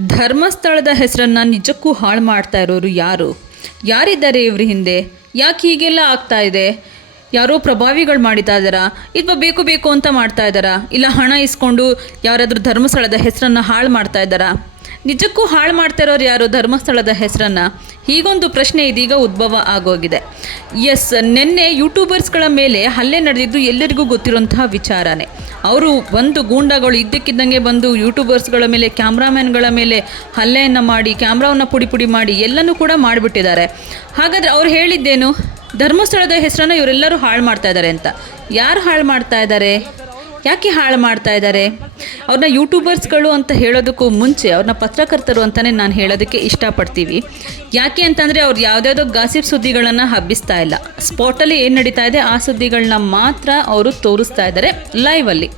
ಧರ್ಮಸ್ಥಳದ ಹೆಸರನ್ನು ನಿಜಕ್ಕೂ ಹಾಳು ಮಾಡ್ತಾ ಇರೋರು ಯಾರು? ಯಾರಿದ್ದಾರೆ ಇವ್ರ ಹಿಂದೆ? ಯಾಕೆ ಹೀಗೆಲ್ಲ ಆಗ್ತಾ ಇದೆ? ಯಾರೋ ಪ್ರಭಾವಿಗಳು ಮಾಡಿತಾ ಇದ್ದಾರಾ? ಅಥವಾ ಬೇಕು ಬೇಕು ಅಂತ ಮಾಡ್ತಾ ಇದ್ದಾರಾ? ಇಲ್ಲ ಹಣ ಇಸ್ಕೊಂಡು ಯಾರಾದರೂ ಧರ್ಮಸ್ಥಳದ ಹೆಸರನ್ನು ಹಾಳು ಮಾಡ್ತಾ ಇದ್ದಾರಾ? ನಿಜಕ್ಕೂ ಹಾಳು ಮಾಡ್ತಾ ಇರೋರು ಯಾರು? ಧರ್ಮಸ್ಥಳದ ಹೆಸರನ್ನು? ಹೀಗೊಂದು ಪ್ರಶ್ನೆ ಇದೀಗ ಉದ್ಭವ ಆಗೋಗಿದೆ. ಎಸ್, ನಿನ್ನೆ ಯೂಟ್ಯೂಬರ್ಸ್ಗಳ ಮೇಲೆ ಹಲ್ಲೆ ನಡೆದಿದ್ದು ಎಲ್ಲರಿಗೂ ಗೊತ್ತಿರುವಂತಹ ವಿಚಾರನೇ. ಅವರು ಒಂದು ಗೂಂಡಾಗಳು ಇದ್ದಕ್ಕಿದ್ದಂಗೆ ಬಂದು ಯೂಟ್ಯೂಬರ್ಸ್ಗಳ ಮೇಲೆ ಕ್ಯಾಮ್ರಾಮ್ಯಾನ್ಗಳ ಮೇಲೆ ಹಲ್ಲೆಯನ್ನು ಮಾಡಿ, ಕ್ಯಾಮ್ರಾವನ್ನು ಪುಡಿ ಪುಡಿ ಮಾಡಿ ಎಲ್ಲನೂ ಕೂಡ ಮಾಡಿಬಿಟ್ಟಿದ್ದಾರೆ. ಹಾಗಾದರೆ ಅವ್ರು ಹೇಳಿದ್ದೇನು? ಧರ್ಮಸ್ಥಳದ ಹೆಸರನ್ನು ಇವರೆಲ್ಲರೂ ಹಾಳು ಮಾಡ್ತಾ ಇದ್ದಾರೆ ಅಂತ. ಯಾರು ಹಾಳು ಮಾಡ್ತಾ ಇದ್ದಾರೆ? ಯಾಕೆ ಹಾಳು ಮಾಡ್ತಾ ಇದ್ದಾರೆ? ಅವ್ರನ್ನ ಯೂಟ್ಯೂಬರ್ಸ್ಗಳು ಅಂತ ಹೇಳೋದಕ್ಕೂ ಮುಂಚೆ, ಅವ್ರನ್ನ ಪತ್ರಕರ್ತರು ಅಂತಲೇ ನಾನು ಹೇಳೋದಕ್ಕೆ ಇಷ್ಟಪಡ್ತೀವಿ. ಯಾಕೆ ಅಂತಂದರೆ ಅವ್ರು ಯಾವುದ್ಯಾವುದೋ ಗಾಸಿಪ್ ಸುದ್ದಿಗಳನ್ನು ಹಬ್ಬಿಸ್ತಾ ಇಲ್ಲ. ಸ್ಪಾಟಲ್ಲಿ ಏನು ನಡೀತಾ ಇದೆ, ಆ ಸುದ್ದಿಗಳನ್ನ ಮಾತ್ರ ಅವರು ತೋರಿಸ್ತಾ ಇದ್ದಾರೆ ಲೈವಲ್ಲಿ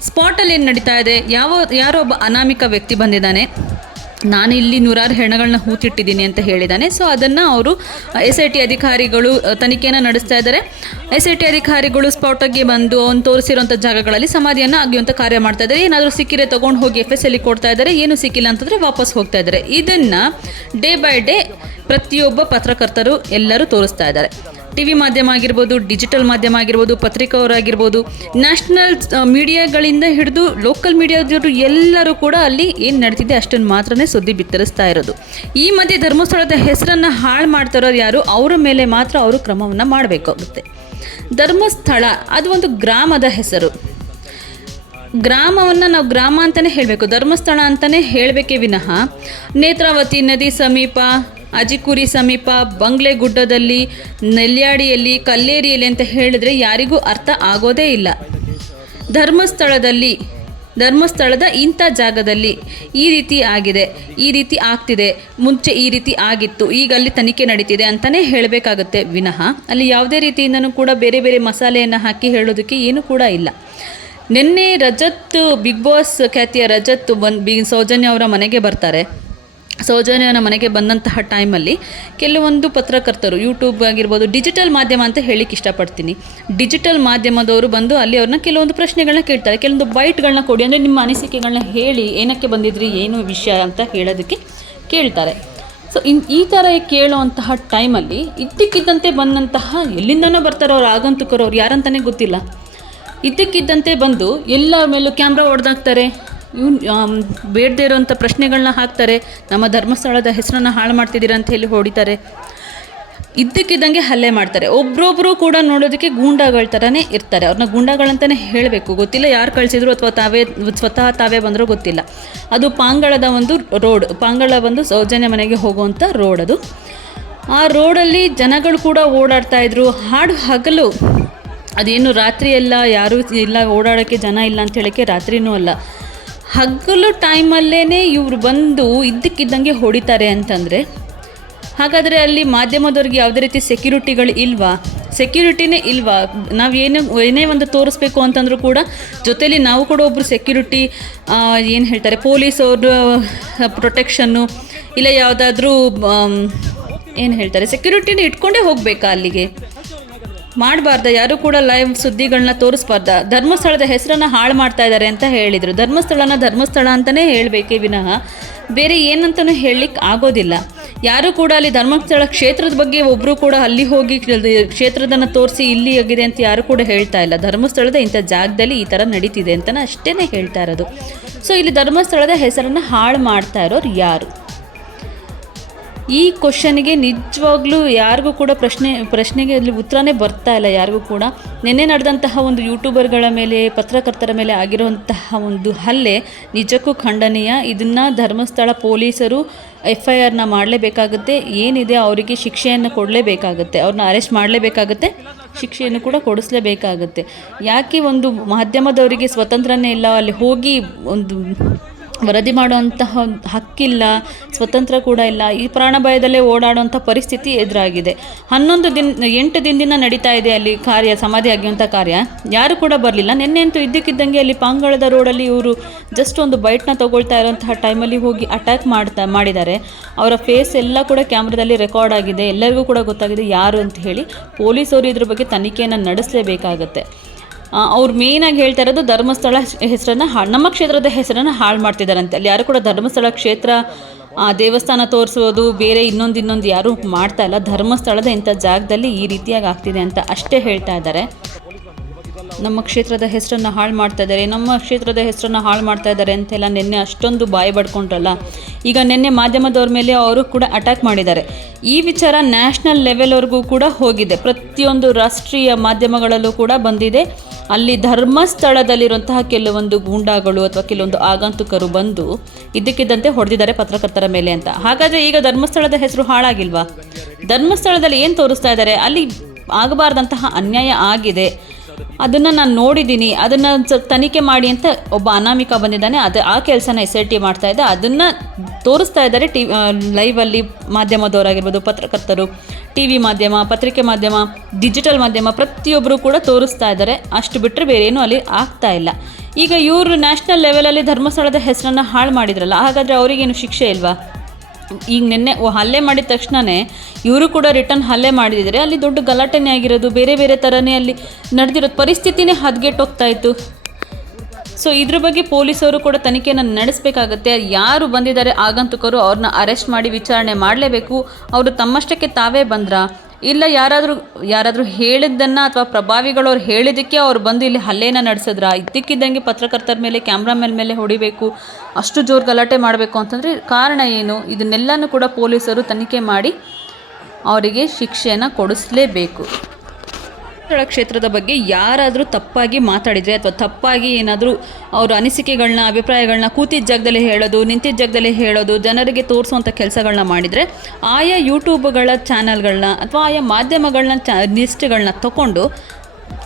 ಸ್ಪಾಟಲ್ಲಿ ಏನು ನಡೀತಾ ಇದೆ? ಯಾವ, ಯಾರೋ ಒಬ್ಬ ಅನಾಮಿಕ ವ್ಯಕ್ತಿ ಬಂದಿದ್ದಾನೆ. ನಾನು ಇಲ್ಲಿ ನೂರಾರು ಹೆಣಗಳನ್ನ ಹೂತಿಟ್ಟಿದ್ದೀನಿ ಅಂತ ಹೇಳಿದ್ದಾನೆ ಸೊ ಅದನ್ನು ಅವರು ಎಸ್ ಐ ಟಿ ಅಧಿಕಾರಿಗಳು ತನಿಖೆಯನ್ನು ನಡೆಸ್ತಾ ಇದ್ದಾರೆ. ಎಸ್ ಐ ಟಿ ಅಧಿಕಾರಿಗಳು ಸ್ಪಾಟಿಗೆ ಬಂದು ಅವ್ನು ತೋರಿಸಿರುವಂಥ ಜಾಗಗಳಲ್ಲಿ ಸಮಾಧಿಯನ್ನು ಆಗುವಂಥ ಕಾರ್ಯ ಮಾಡ್ತಾ ಇದ್ದಾರೆ. ಏನಾದರೂ ಸಿಕ್ಕಿರೆ ತೊಗೊಂಡು ಹೋಗಿ ಎಫ್ ಎಸ್ ಎಲ್ಲಿ ಕೊಡ್ತಾ ಇದ್ದಾರೆ. ಏನು ಸಿಕ್ಕಿಲ್ಲ ಅಂತಂದರೆ ವಾಪಸ್ ಹೋಗ್ತಾ ಇದ್ದಾರೆ. ಇದನ್ನು ಡೇ ಬೈ ಡೇ ಪ್ರತಿಯೊಬ್ಬ ಪತ್ರಕರ್ತರು ಎಲ್ಲರೂ ತೋರಿಸ್ತಾ ಇದ್ದಾರೆ. ಟಿ ವಿ ಮಾಧ್ಯಮ ಆಗಿರ್ಬೋದು ಡಿಜಿಟಲ್ ಮಾಧ್ಯಮ ಆಗಿರ್ಬೋದು ಪತ್ರಿಕೆಯವರಾಗಿರ್ಬೋದು ನ್ಯಾಷನಲ್ ಮೀಡಿಯಾಗಳಿಂದ ಹಿಡಿದು ಲೋಕಲ್ ಮೀಡಿಯಾದವರು ಎಲ್ಲರೂ ಕೂಡ ಅಲ್ಲಿ ಏನು ನಡೀತಿದೆ ಅಷ್ಟನ್ನು ಮಾತ್ರನೇ ಸುದ್ದಿ ಬಿತ್ತರಿಸ್ತಾ ಇರೋದು. ಈ ಮಧ್ಯೆ ಧರ್ಮಸ್ಥಳದ ಹೆಸರನ್ನು ಹಾಳು ಮಾಡ್ತಾರೋರು ಯಾರು? ಅವರ ಮೇಲೆ ಮಾತ್ರ ಅವರು ಕ್ರಮವನ್ನು ಮಾಡಬೇಕಾಗುತ್ತೆ. ಧರ್ಮಸ್ಥಳ, ಅದು ಒಂದು ಗ್ರಾಮದ ಹೆಸರು. ಗ್ರಾಮವನ್ನು ನಾವು ಗ್ರಾಮ ಅಂತಲೇ ಹೇಳಬೇಕು. ಧರ್ಮಸ್ಥಳ ಅಂತಲೇ ಹೇಳಬೇಕೇ ವಿನಃ. ನೇತ್ರಾವತಿ ನದಿ ಸಮೀಪ ಅಜಿಕುರಿ ಸಮೀಪ ಬಂಗ್ಲೆಗುಡ್ಡದಲ್ಲಿ ನೆಲ್ಯಾಡಿಯಲ್ಲಿ ಕಲ್ಲೇರಿಯಲ್ಲಿ ಅಂತ ಹೇಳಿದ್ರೆ ಯಾರಿಗೂ ಅರ್ಥ ಆಗೋದೇ ಇಲ್ಲ. ಧರ್ಮಸ್ಥಳದಲ್ಲಿ, ಧರ್ಮಸ್ಥಳದ ಇಂಥ ಜಾಗದಲ್ಲಿ ಈ ರೀತಿ ಆಗಿದೆ, ಈ ರೀತಿ ಆಗ್ತಿದೆ, ಮುಂಚೆ ಈ ರೀತಿ ಆಗಿತ್ತು, ಈಗ ಅಲ್ಲಿ ತನಿಖೆ ನಡೀತಿದೆ ಅಂತಲೇ ಹೇಳಬೇಕಾಗುತ್ತೆ. ವಿನಃ ಅಲ್ಲಿ ಯಾವುದೇ ರೀತಿಯಿಂದನೂ ಕೂಡ ಬೇರೆ ಬೇರೆ ಮಸಾಲೆಯನ್ನು ಹಾಕಿ ಹೇಳೋದಕ್ಕೆ ಏನೂ ಕೂಡ ಇಲ್ಲ. ನಿನ್ನೆ ರಜತ್, ಬಿಗ್ ಬಾಸ್ ಖ್ಯಾತಿಯ ರಜತ್ ಬಂದು, ಬಿ, ಸೌಜನ್ಯ ಅವರ ಮನೆಗೆ ಬರ್ತಾರೆ. ಸೌಜನ್ಯನ ಮನೆಗೆ ಬಂದಂತಹ ಟೈಮಲ್ಲಿ ಕೆಲವೊಂದು ಪತ್ರಕರ್ತರು ಯೂಟ್ಯೂಬ್ ಆಗಿರ್ಬೋದು ಡಿಜಿಟಲ್ ಮಾಧ್ಯಮ ಅಂತ ಹೇಳಿಕ್ಕೆ ಇಷ್ಟಪಡ್ತೀನಿ. ಡಿಜಿಟಲ್ ಮಾಧ್ಯಮದವರು ಬಂದು ಅಲ್ಲಿ ಅವ್ರನ್ನ ಕೆಲವೊಂದು ಪ್ರಶ್ನೆಗಳನ್ನ ಕೇಳ್ತಾರೆ. ಕೆಲವೊಂದು ಬೈಟ್ಗಳನ್ನ ಕೊಡಿ, ಅಂದರೆ ನಿಮ್ಮ ಅನಿಸಿಕೆಗಳನ್ನ ಹೇಳಿ, ಏನಕ್ಕೆ ಬಂದಿದ್ರಿ, ಏನು ವಿಷಯ ಅಂತ ಹೇಳೋದಕ್ಕೆ ಕೇಳ್ತಾರೆ. ಸೊ ಇನ್ ಈ ಥರ ಕೇಳುವಂತಹ ಟೈಮಲ್ಲಿ ಇದ್ದಕ್ಕಿದ್ದಂತೆ ಬಂದಂತಹ ಎಲ್ಲಿಂದನೋ ಬರ್ತಾರೆ ಅವ್ರು ಆಗಂತಕರು ಅವ್ರು ಯಾರಂತಲೇ ಗೊತ್ತಿಲ್ಲ. ಇದ್ದಕ್ಕಿದ್ದಂತೆ ಬಂದು ಎಲ್ಲ ಮೇಲೂ ಕ್ಯಾಮ್ರಾ ಹೊಡೆದಾಕ್ತಾರೆ. ಇವ್ನು ಬೇಡದೇ ಇರೋಂಥ ಪ್ರಶ್ನೆಗಳನ್ನ ಹಾಕ್ತಾರೆ, ನಮ್ಮ ಧರ್ಮಸ್ಥಳದ ಹೆಸರನ್ನು ಹಾಳು ಮಾಡ್ತಿದ್ದೀರಾ ಅಂತ ಹೇಳಿ ಹೊಡಿತಾರೆ. ಇದ್ದಕ್ಕಿದ್ದಂಗೆ ಹಲ್ಲೆ ಮಾಡ್ತಾರೆ. ಒಬ್ಬರೊಬ್ಬರು ಕೂಡ ನೋಡೋದಕ್ಕೆ ಗೂಂಡಾಗಳ ಥರನೇ ಇರ್ತಾರೆ. ಅವ್ರನ್ನ ಗೂಂಡಾಗಳಂತಲೇ ಹೇಳಬೇಕು. ಗೊತ್ತಿಲ್ಲ ಯಾರು ಕಳಿಸಿದ್ರು ಅಥವಾ ತಾವೇ, ಸ್ವತಃ ತಾವೇ ಬಂದರೂ ಗೊತ್ತಿಲ್ಲ. ಅದು ಪಾಂಗಳದ ಒಂದು ರೋಡ್, ಪಾಂಗಳ ಒಂದು ಸೌಜನ್ಯ ಮನೆಗೆ ಹೋಗುವಂಥ ರೋಡ್ ಅದು. ಆ ರೋಡಲ್ಲಿ ಜನಗಳು ಕೂಡ ಓಡಾಡ್ತಾ ಇದ್ರು. ಹಾಡು ಹಗಲು. ಅದೇನು ರಾತ್ರಿ ಎಲ್ಲ ಯಾರೂ ಇಲ್ಲ, ಓಡಾಡೋಕ್ಕೆ ಜನ ಇಲ್ಲ ಅಂತ ಹೇಳೋಕ್ಕೆ ರಾತ್ರಿನೂ ಅಲ್ಲ. ಹಗಲು ಟೈಮಲ್ಲೇ ಇವರು ಬಂದು ಇದ್ದಕ್ಕಿದ್ದಂಗೆ ಹೊಡಿತಾರೆ ಅಂತಂದರೆ? ಹಾಗಾದರೆ ಅಲ್ಲಿ ಮಾಧ್ಯಮದವ್ರಿಗೆ ಯಾವುದೇ ರೀತಿ ಸೆಕ್ಯೂರಿಟಿಗಳು ಇಲ್ವಾ? ಸೆಕ್ಯೂರಿಟಿನೇ ಇಲ್ವಾ? ನಾವು ಏನೇ ಏನೇ ಒಂದು ತೋರಿಸ್ಬೇಕು ಅಂತಂದರೂ ಕೂಡ ಜೊತೆಯಲ್ಲಿ ನಾವು ಕೂಡ ಒಬ್ಬರು ಸೆಕ್ಯೂರಿಟಿ ಏನು ಹೇಳ್ತಾರೆ ಪೊಲೀಸ್ ಅವರು ಪ್ರೊಟೆಕ್ಷನ್ನು ಇಲ್ಲ ಯಾವುದಾದ್ರೂ ಏನು ಹೇಳ್ತಾರೆ, ಸೆಕ್ಯೂರಿಟಿನ ಇಟ್ಕೊಂಡೇ ಹೋಗಬೇಕಾ ಅಲ್ಲಿಗೆ? ಮಾಡಬಾರ್ದ, ಯಾರು ಕೂಡ ಲೈವ್ ಸುದ್ದಿಗಳನ್ನ ತೋರಿಸ್ಬಾರ್ದ. ಧರ್ಮಸ್ಥಳದ ಹೆಸರನ್ನ ಹಾಳು ಮಾಡ್ತಾ ಇದ್ದಾರೆ ಅಂತ ಹೇಳಿದರು. ಧರ್ಮಸ್ಥಳನ ಧರ್ಮಸ್ಥಳ ಅಂತಲೇ ಹೇಳಬೇಕೇ ವಿನಃ ಬೇರೆ ಏನಂತಲೂ ಹೇಳಲಿಕ್ಕೆ ಆಗೋದಿಲ್ಲ. ಯಾರು ಕೂಡ ಅಲ್ಲಿ ಧರ್ಮಸ್ಥಳ ಕ್ಷೇತ್ರದ ಬಗ್ಗೆ ಒಬ್ಬರು ಕೂಡ ಅಲ್ಲಿ ಹೋಗಿ ಕ್ಷೇತ್ರದನ್ನು ತೋರಿಸಿ ಇಲ್ಲಿ ಆಗಿದೆ ಅಂತ ಯಾರು ಕೂಡ ಹೇಳ್ತಾ ಇಲ್ಲ. ಧರ್ಮಸ್ಥಳದ ಇಂಥ ಜಾಗದಲ್ಲಿ ಈ ಥರ ನಡೀತಿದೆ ಅಂತಲೇ ಅಷ್ಟೇ ಹೇಳ್ತಾ ಇರೋದು. ಸೊ ಇಲ್ಲಿ ಧರ್ಮಸ್ಥಳದ ಹೆಸರನ್ನು ಹಾಳು ಮಾಡ್ತಾ ಇರೋರು ಯಾರು? ಈ ಕ್ವಶನ್ಗೆ ನಿಜವಾಗ್ಲೂ ಯಾರಿಗೂ ಕೂಡ ಪ್ರಶ್ನೆ, ಪ್ರಶ್ನೆಗೆ ಅಲ್ಲಿ ಉತ್ತರನೇ ಬರ್ತಾ ಇಲ್ಲ ಯಾರಿಗೂ ಕೂಡ. ನಿನ್ನೆ ನಡೆದಂತಹ ಒಂದು ಯೂಟ್ಯೂಬರ್ಗಳ ಮೇಲೆ, ಪತ್ರಕರ್ತರ ಮೇಲೆ ಆಗಿರುವಂತಹ ಒಂದು ಹಲ್ಲೆ ನಿಜಕ್ಕೂ ಖಂಡನೀಯ. ಇದನ್ನು ಧರ್ಮಸ್ಥಳ ಪೊಲೀಸರು ಎಫ್ ಐ ಆರ್ನ ಮಾಡಲೇಬೇಕಾಗುತ್ತೆ. ಏನಿದೆ ಅವರಿಗೆ ಶಿಕ್ಷೆಯನ್ನು ಕೊಡಲೇಬೇಕಾಗುತ್ತೆ. ಅವ್ರನ್ನ ಅರೆಸ್ಟ್ ಮಾಡಲೇಬೇಕಾಗುತ್ತೆ. ಶಿಕ್ಷೆಯನ್ನು ಕೂಡ ಕೊಡಿಸ್ಲೇಬೇಕಾಗುತ್ತೆ. ಯಾಕೆ ಒಂದು ಮಾಧ್ಯಮದವರಿಗೆ ಸ್ವತಂತ್ರನೇ ಇಲ್ಲ? ಅಲ್ಲಿ ಹೋಗಿ ಒಂದು ವರದಿ ಮಾಡುವಂತಹ ಹಕ್ಕಿಲ್ಲ, ಸ್ವತಂತ್ರ ಕೂಡ ಇಲ್ಲ. ಈ ಪ್ರಾಣ ಭಯದಲ್ಲೇ ಓಡಾಡುವಂಥ ಪರಿಸ್ಥಿತಿ ಎದುರಾಗಿದೆ. ಹನ್ನೊಂದು ದಿನ, ಎಂಟು ದಿನದಿಂದ ನಡೀತಾ ಇದೆ ಅಲ್ಲಿ ಕಾರ್ಯ, ಸಮಾಧಿ ಆಗಿರುವಂಥ ಕಾರ್ಯ. ಯಾರು ಕೂಡ ಬರಲಿಲ್ಲ. ನಿನ್ನೆ ಅಂತೂ ಇದ್ದಕ್ಕಿದ್ದಂಗೆ ಅಲ್ಲಿ ಪಾಂಗಳದ ರೋಡಲ್ಲಿ ಇವರು ಜಸ್ಟ್ ಒಂದು ಬೈಟ್ನ ತಗೊಳ್ತಾ ಇರೋಂತಹ ಟೈಮಲ್ಲಿ ಹೋಗಿ ಅಟ್ಯಾಕ್ ಮಾಡ್ತಾ, ಮಾಡಿದ್ದಾರೆ. ಅವರ ಫೇಸ್ ಎಲ್ಲ ಕೂಡ ಕ್ಯಾಮ್ರಾದಲ್ಲಿ ರೆಕಾರ್ಡ್ ಆಗಿದೆ. ಎಲ್ಲರಿಗೂ ಕೂಡ ಗೊತ್ತಾಗಿದೆ ಯಾರು ಅಂತ ಹೇಳಿ. ಪೊಲೀಸರು ಇದ್ರ ಬಗ್ಗೆ ತನಿಖೆಯನ್ನು ನಡೆಸಲೇಬೇಕಾಗತ್ತೆ. ಅವ್ರು ಮೇಯ್ನಾಗಿ ಹೇಳ್ತಾ ಇರೋದು ಧರ್ಮಸ್ಥಳ ಹೆಸರನ್ನು ಹಾಳು ನಮ್ಮ ಕ್ಷೇತ್ರದ ಹೆಸರನ್ನು ಹಾಳು ಮಾಡ್ತಿದ್ದಾರಂತೆ ಅಲ್ಲಿ ಯಾರು ಕೂಡ ಧರ್ಮಸ್ಥಳ ಕ್ಷೇತ್ರ ದೇವಸ್ಥಾನ ತೋರಿಸೋದು, ಬೇರೆ ಇನ್ನೊಂದು ಇನ್ನೊಂದು ಯಾರೂ ಮಾಡ್ತಾ ಇಲ್ಲ. ಧರ್ಮಸ್ಥಳದ ಇಂಥ ಜಾಗದಲ್ಲಿ ಈ ರೀತಿಯಾಗಿ ಆಗ್ತಿದೆ ಅಂತ ಅಷ್ಟೇ ಹೇಳ್ತಾ ಇದ್ದಾರೆ. ನಮ್ಮ ಕ್ಷೇತ್ರದ ಹೆಸರನ್ನು ಹಾಳು ಮಾಡ್ತಾ ಇದ್ದಾರೆ. ನಮ್ಮ ಕ್ಷೇತ್ರದ ಹೆಸರನ್ನು ಹಾಳು ಮಾಡ್ತಾ ಇದ್ದಾರೆ ಅಂತೆಲ್ಲ ನಿನ್ನೆ ಅಷ್ಟೊಂದು ಬಾಯಿ ಬಡ್ಕೊಂಡ್ರಲ್ಲ. ಈಗ ನಿನ್ನೆ ಮಾಧ್ಯಮದವ್ರ ಮೇಲೆ ಅವರು ಕೂಡ ಅಟ್ಯಾಕ್ ಮಾಡಿದ್ದಾರೆ. ಈ ವಿಚಾರ ನ್ಯಾಷನಲ್ ಲೆವೆಲ್ವರೆಗೂ ಕೂಡ ಹೋಗಿದೆ. ಪ್ರತಿಯೊಂದು ರಾಷ್ಟ್ರೀಯ ಮಾಧ್ಯಮಗಳಲ್ಲೂ ಕೂಡ ಬಂದಿದೆ. ಅಲ್ಲಿ ಧರ್ಮಸ್ಥಳದಲ್ಲಿರುವಂತಹ ಕೆಲವೊಂದು ಗೂಂಡಾಗಳು ಅಥವಾ ಕೆಲವೊಂದು ಆಗಂತುಕರು ಬಂದು ಇದ್ದಕ್ಕಿದ್ದಂತೆ ಹೊಡೆದಿದ್ದಾರೆ ಪತ್ರಕರ್ತರ ಮೇಲೆ ಅಂತ. ಹಾಗಾದರೆ ಈಗ ಧರ್ಮಸ್ಥಳದ ಹೆಸರು ಹಾಳಾಗಿಲ್ವಾ? ಧರ್ಮಸ್ಥಳದಲ್ಲಿ ಏನು ತೋರಿಸ್ತಾ ಇದ್ದಾರೆ? ಅಲ್ಲಿ ಆಗಬಾರ್ದಂತಹ ಅನ್ಯಾಯ ಆಗಿದೆ. ಅದನ್ನು ನಾನು ನೋಡಿದ್ದೀನಿ ಅದನ್ನು ಸ್ವಲ್ಪ ತನಿಖೆ ಮಾಡಿ ಅಂತ ಒಬ್ಬ ಅನಾಮಿಕ ಬಂದಿದ್ದಾನೆ. ಅದು ಆ ಕೆಲಸನ ಎಸ್ ಐ ಟಿ ಮಾಡ್ತಾ ಇದ್ದೆ ಅದನ್ನು ತೋರಿಸ್ತಾ ಇದ್ದಾರೆ. ಟಿ ಲೈವಲ್ಲಿ ಮಾಧ್ಯಮದವರಾಗಿರ್ಬೋದು, ಪತ್ರಕರ್ತರು, ಟಿ ವಿ ಮಾಧ್ಯಮ, ಪತ್ರಿಕೆ ಮಾಧ್ಯಮ ಡಿಜಿಟಲ್ ಮಾಧ್ಯಮ ಪ್ರತಿಯೊಬ್ಬರು ಕೂಡ ತೋರಿಸ್ತಾ ಇದ್ದಾರೆ. ಅಷ್ಟು ಬಿಟ್ಟರೆ ಬೇರೆ ಅಲ್ಲಿ ಆಗ್ತಾ ಇಲ್ಲ. ಈಗ ಇವರು ನ್ಯಾಷನಲ್ ಲೆವೆಲಲ್ಲಿ ಧರ್ಮಸ್ಥಳದ ಹೆಸರನ್ನು ಹಾಳು ಮಾಡಿದ್ರಲ್ಲ, ಹಾಗಾದರೆ ಅವರಿಗೇನು ಶಿಕ್ಷೆ ಇಲ್ವಾ? ಈಗ ನಿನ್ನೆ ಹಲ್ಲೆ ಮಾಡಿದ ತಕ್ಷಣನೇ ಇವರು ಕೂಡ ರಿಟರ್ನ್ ಹಲ್ಲೆ ಮಾಡಿದರೆ ಅಲ್ಲಿ ದೊಡ್ಡ ಗಲಾಟೆನೇ ಆಗಿರೋದು, ಬೇರೆ ಬೇರೆ ಥರನೇ ಅಲ್ಲಿ ನಡೆದಿರೋದು, ಪರಿಸ್ಥಿತಿನೇ ಹದಗೆಟ್ಟೋಗ್ತಾ ಇತ್ತು. ಸೊ ಇದ್ರ ಬಗ್ಗೆ ಪೊಲೀಸರು ಕೂಡ ತನಿಖೆಯನ್ನು ನಡೆಸಬೇಕಾಗತ್ತೆ. ಯಾರು ಬಂದಿದ್ದಾರೆ, ಆಗಂತುಕರು ಅವ್ರನ್ನ ಅರೆಸ್ಟ್ ಮಾಡಿ ವಿಚಾರಣೆ ಮಾಡಲೇಬೇಕು. ಅವರು ತಮ್ಮಷ್ಟಕ್ಕೆ ತಾವೇ ಬಂದ್ರಾ? ಇಲ್ಲ ಯಾರಾದರೂ ಯಾರಾದರೂ ಹೇಳಿದ್ದನ್ನು ಅಥವಾ ಪ್ರಭಾವಿಗಳು ಅವ್ರು ಹೇಳಿದ್ದಕ್ಕೆ ಅವ್ರು ಬಂದು ಇಲ್ಲಿ ಹಲ್ಲೆನ ನಡೆಸಿದ್ರ, ಇದ್ದಕ್ಕಿದ್ದಂಗೆ ಪತ್ರಕರ್ತರ ಮೇಲೆ, ಕ್ಯಾಮ್ರಾಮನ್ ಮೇಲೆ ಹೊಡಿಬೇಕು, ಅಷ್ಟು ಜೋರು ಗಲಾಟೆ ಮಾಡಬೇಕು ಅಂತಂದರೆ ಕಾರಣ ಏನು? ಇದನ್ನೆಲ್ಲನೂ ಕೂಡ ಪೊಲೀಸರು ತನಿಖೆ ಮಾಡಿ ಅವರಿಗೆ ಶಿಕ್ಷೆಯನ್ನು ಕೊಡಿಸಲೇಬೇಕು. ಧರ್ಮಸ್ಥಳ ಕ್ಷೇತ್ರದ ಬಗ್ಗೆ ಯಾರಾದರೂ ತಪ್ಪಾಗಿ ಮಾತಾಡಿದರೆ ಅಥವಾ ತಪ್ಪಾಗಿ ಏನಾದರೂ ಅವರ ಅನಿಸಿಕೆಗಳನ್ನ ಅಭಿಪ್ರಾಯಗಳನ್ನ ಕೂತಿದ್ದ ಜಾಗದಲ್ಲಿ ಹೇಳೋದು ನಿಂತಿದ್ದ ಜಾಗದಲ್ಲಿ ಹೇಳೋದು, ಜನರಿಗೆ ತೋರಿಸುವಂಥ ಕೆಲಸಗಳನ್ನ ಮಾಡಿದರೆ ಆಯಾ ಯೂಟ್ಯೂಬ್ಗಳ ಚಾನಲ್ಗಳನ್ನ ಅಥವಾ ಆಯಾ ಮಾಧ್ಯಮಗಳನ್ನ ಚ ಲಿಸ್ಟ್ಗಳನ್ನ ತಗೊಂಡು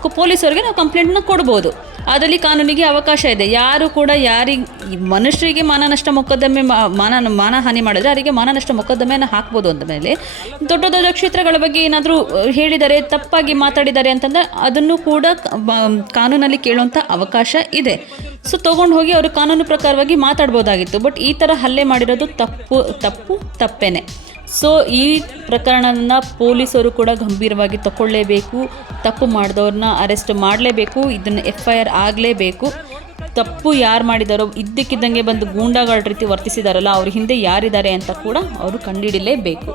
ಪೊಲೀಸರಿಗೆ ನಾವು ಕಂಪ್ಲೇಂಟ್ನ ಕೊಡ್ಬೋದು. ಅದರಲ್ಲಿ ಕಾನೂನಿಗೆ ಅವಕಾಶ ಇದೆ. ಯಾರು ಕೂಡ ಯಾರಿಗೆ ಮನುಷ್ಯರಿಗೆ ಮಾನನಷ್ಟ ಮೊಕದ್ದಮೆ ಮಾನ ಮಾನಹಾನಿ ಮಾಡಿದರೆ ಅವರಿಗೆ ಮಾನನಷ್ಟ ಮೊಕದ್ದಮೆಯನ್ನು ಹಾಕ್ಬೋದು ಅಂದಮೇಲೆ ದೊಡ್ಡ ದೊಡ್ಡ ಕ್ಷೇತ್ರಗಳ ಬಗ್ಗೆ ಏನಾದರೂ ಹೇಳಿದರೆ, ತಪ್ಪಾಗಿ ಮಾತಾಡಿದ್ದಾರೆ ಅಂತಂದರೆ ಅದನ್ನು ಕೂಡ ಕಾನೂನಲ್ಲಿ ಕೇಳುವಂಥ ಅವಕಾಶ ಇದೆ. ಸೊ, ತೊಗೊಂಡು ಹೋಗಿ ಅವರು ಕಾನೂನು ಪ್ರಕಾರವಾಗಿ ಮಾತಾಡ್ಬೋದಾಗಿತ್ತು. ಬಟ್ ಈ ಥರ ಹಲ್ಲೆ ಮಾಡಿರೋದು ತಪ್ಪು ತಪ್ಪು, ತಪ್ಪೇನೆ. ಸೊ ಈ ಪ್ರಕರಣನ ಪೊಲೀಸರು ಕೂಡ ಗಂಭೀರವಾಗಿ ತಗೊಳ್ಳೇಬೇಕು ತಪ್ಪು ಮಾಡಿದವ್ರನ್ನ ಅರೆಸ್ಟ್ ಮಾಡಲೇಬೇಕು. ಇದನ್ನು ಎಫ್ ಐ ಆರ್ ಆಗಲೇಬೇಕು. ತಪ್ಪು ಯಾರು ಮಾಡಿದಾರೋ, ಇದ್ದಕ್ಕಿದ್ದಂಗೆ ಬಂದು ಗೂಂಡಾಗಳ ರೀತಿ ವರ್ತಿಸಿದಾರಲ್ಲ, ಅವ್ರ ಹಿಂದೆ ಯಾರಿದ್ದಾರೆ ಅಂತ ಕೂಡ ಅವರು ಕಂಡುಹಿಡಿಲೇಬೇಕು